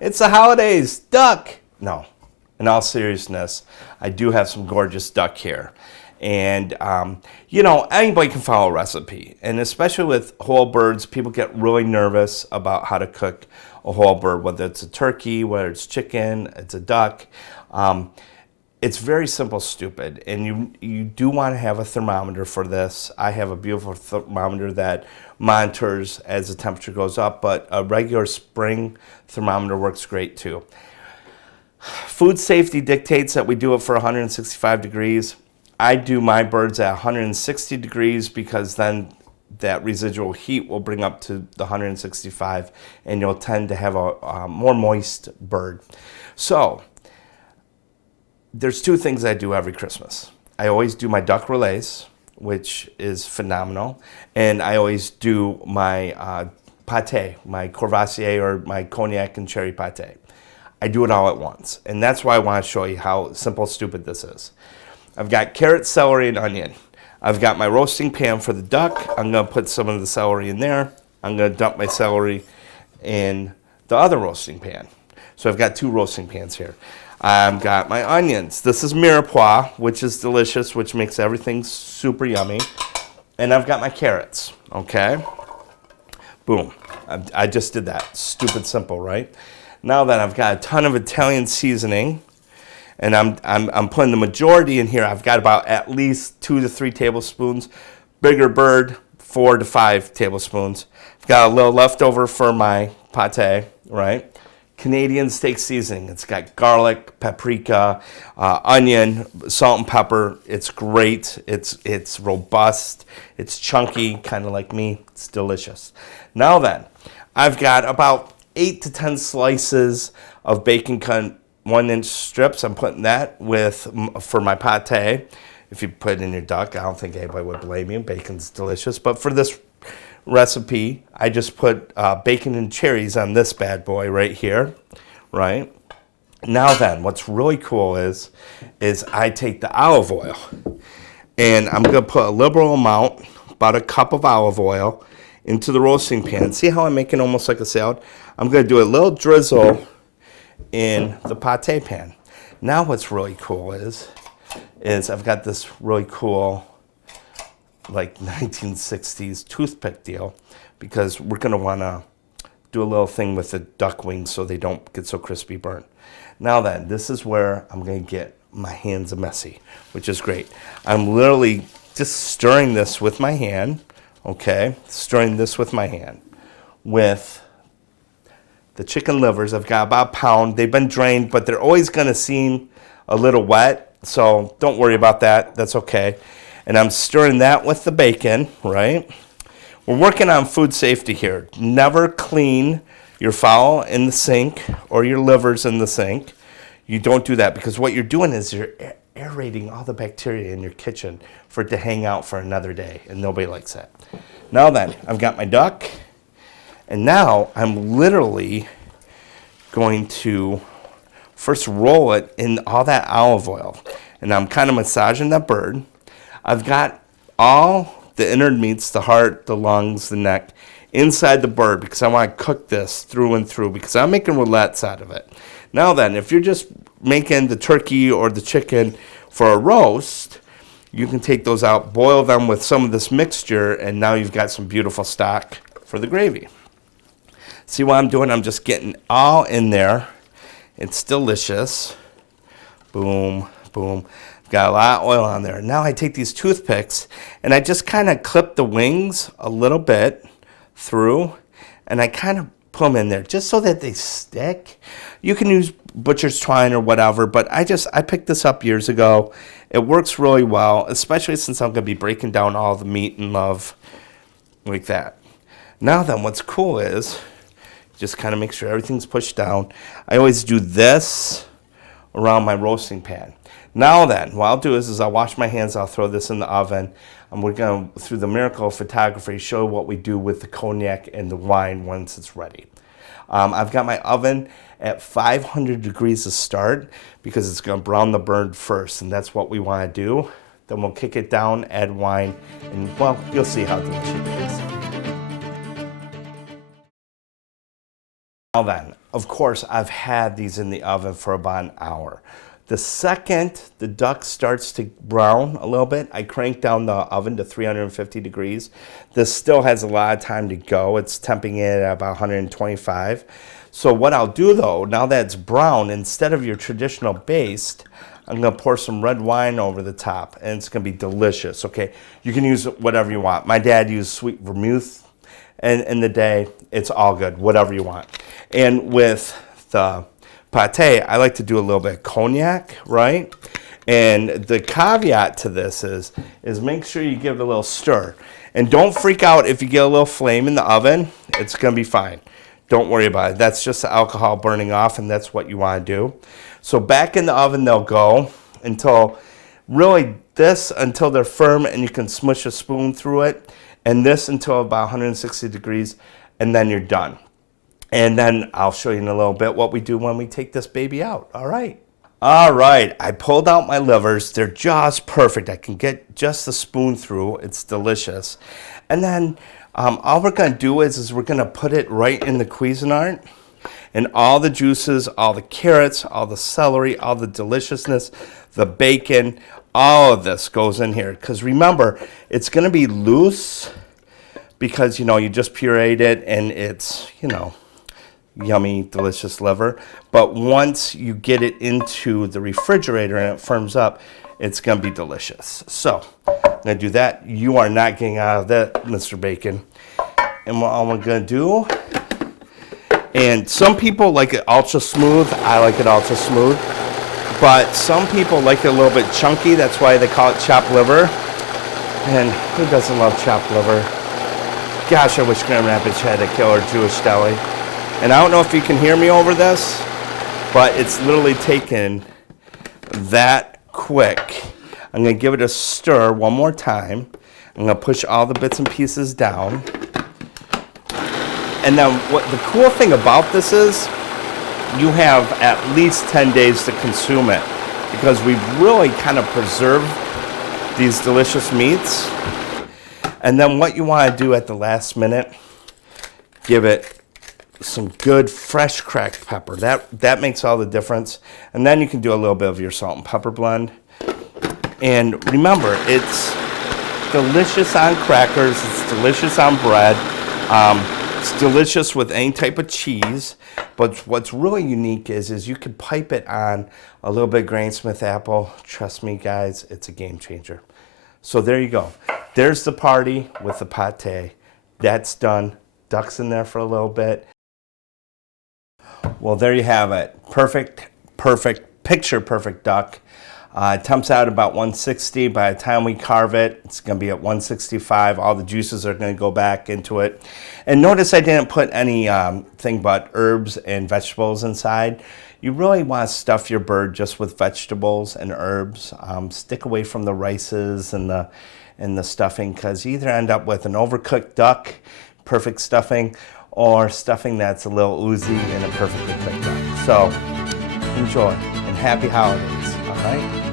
It's the holidays, duck. No, in all seriousness, I do have some gorgeous duck here. And, anybody can follow a recipe. And especially with whole birds, people get really nervous about how to cook a whole bird, whether it's a turkey, whether it's chicken, it's a duck. It's very simple, stupid. And you do want to have a thermometer for this. I have a beautiful thermometer that monitors as the temperature goes up, but a regular spring thermometer works great too. Food safety dictates that we do it for 165 degrees. I do my birds at 160 degrees because then that residual heat will bring up to the 165 and you'll tend to have a more moist bird. So there's two things I do every Christmas. I always do my duck relays, which is phenomenal, and I always do my pate, my Courvoisier or my cognac and cherry pate. I do it all at once, and that's why I want to show you how simple, stupid this is. I've got carrot, celery, and onion. I've got my roasting pan for the duck. I'm going to put some of the celery in there. I'm going to dump my celery in the other roasting pan. So I've got two roasting pans here. I've got my onions. This is mirepoix, which is delicious, which makes everything super yummy. And I've got my carrots, okay? Boom. I just did that. Stupid simple, right? Now that I've got a ton of Italian seasoning, and I'm putting the majority in here. I've got about at least 2 to 3 tablespoons. Bigger bird, 4 to 5 tablespoons. I've got a little leftover for my pate, right? Canadian steak seasoning. It's got garlic, paprika, onion, salt and pepper. It's great. It's robust. It's chunky, kind of like me. It's delicious. Now then, I've got about 8 to 10 slices of bacon cut 1-inch strips. I'm putting that for my pate. If you put it in your duck, I don't think anybody would blame you. Bacon's delicious. But for this recipe, I just put bacon and cherries on this bad boy right here, right? Now then, what's really cool is I take the olive oil, and I'm going to put a liberal amount, about a cup of olive oil, into the roasting pan. See how I'm making almost like a salad? I'm going to do a little drizzle in the pate pan. Now what's really cool is I've got this really cool like 1960s toothpick deal, because we're going to want to do a little thing with the duck wings so they don't get so crispy burnt. Now then, this is where I'm going to get my hands messy, which is great. I'm literally just stirring this with my hand, okay? Stirring this with my hand with the chicken livers. I've got about a pound. They've been drained, but they're always going to seem a little wet, so don't worry about that. That's okay. And I'm stirring that with the bacon, right? We're working on food safety here. Never clean your fowl in the sink or your livers in the sink. You don't do that, because what you're doing is you're aerating all the bacteria in your kitchen for it to hang out for another day, and nobody likes that. Now then, I've got my duck. And now I'm literally going to first roll it in all that olive oil. And I'm kind of massaging that bird. I've got all the inner meats, the heart, the lungs, the neck, inside the bird, because I want to cook this through and through, because I'm making roulettes out of it. Now then, if you're just making the turkey or the chicken for a roast, you can take those out, boil them with some of this mixture, and now you've got some beautiful stock for the gravy. See what I'm doing? I'm just getting all in there. It's delicious. Boom, boom. Got a lot of oil on there. Now I take these toothpicks and I just kind of clip the wings a little bit through, and I kind of put them in there just so that they stick. You can use butcher's twine or whatever, but I picked this up years ago. It works really well, especially since I'm going to be breaking down all the meat and love like that. Now then, what's cool is just kind of make sure everything's pushed down. I always do this around my roasting pan. Now then, what I'll do is I'll wash my hands, I'll throw this in the oven, and we're going to, through the miracle of photography, show what we do with the cognac and the wine once it's ready. I've got my oven at 500 degrees to start, because it's going to brown the bird first, and that's what we want to do. Then we'll kick it down, add wine, and well, you'll see how delicious it is. Now then, of course, I've had these in the oven for about an hour. The second the duck starts to brown a little bit, I crank down the oven to 350 degrees. This still has a lot of time to go. It's temping it at about 125. So what I'll do though, now that it's brown, instead of your traditional baste, I'm gonna pour some red wine over the top, and it's gonna be delicious, okay? You can use whatever you want. My dad used sweet vermouth in the day. It's all good, whatever you want. And with the pate, I like to do a little bit of cognac, right? And the caveat to this is make sure you give it a little stir. And don't freak out if you get a little flame in the oven. It's gonna be fine. Don't worry about it. That's just the alcohol burning off, and that's what you wanna do. So back in the oven they'll go until until they're firm and you can smush a spoon through it, and this until about 160 degrees, and then you're done. And then I'll show you in a little bit what we do when we take this baby out. All right. All right, I pulled out my livers. They're just perfect. I can get just the spoon through. It's delicious. And then all we're gonna do is we're gonna put it right in the Cuisinart, and all the juices, all the carrots, all the celery, all the deliciousness, the bacon, all of this goes in here. Because remember, it's gonna be loose because, you just pureed it, and it's, yummy, delicious liver. But once you get it into the refrigerator and it firms up, it's gonna be delicious. So I'm gonna do that. You are not getting out of that, Mr. Bacon. And what I'm gonna do, and some people like it ultra smooth. I like it ultra smooth. But some people like it a little bit chunky. That's why they call it chopped liver. And who doesn't love chopped liver? Gosh, I wish Grand Rapids had a killer Jewish deli. And I don't know if you can hear me over this, but it's literally taken that quick. I'm gonna give it a stir one more time. I'm gonna push all the bits and pieces down. And then what the cool thing about this is, you have at least 10 days to consume it, because we've really kind of preserved these delicious meats. And then what you wanna do at the last minute, give it some good fresh cracked pepper. That makes all the difference. And then you can do a little bit of your salt and pepper blend. And remember, it's delicious on crackers, it's delicious on bread, it's delicious with any type of cheese. But what's really unique is you can pipe it on a little bit of Granny Smith apple. Trust me, guys, it's a game changer. So there you go. There's the party with the pate. That's done. Duck's in there for a little bit. Well, there you have it. Perfect, picture perfect duck. It temps out about 160. By the time we carve it, it's going to be at 165. All the juices are going to go back into it. And notice I didn't put anything but herbs and vegetables inside. You really want to stuff your bird just with vegetables and herbs. Stick away from the rices and the stuffing, because you either end up with an overcooked duck, perfect stuffing, or stuffing that's a little oozy and a perfectly cooked duck. So enjoy, and happy holidays, all right?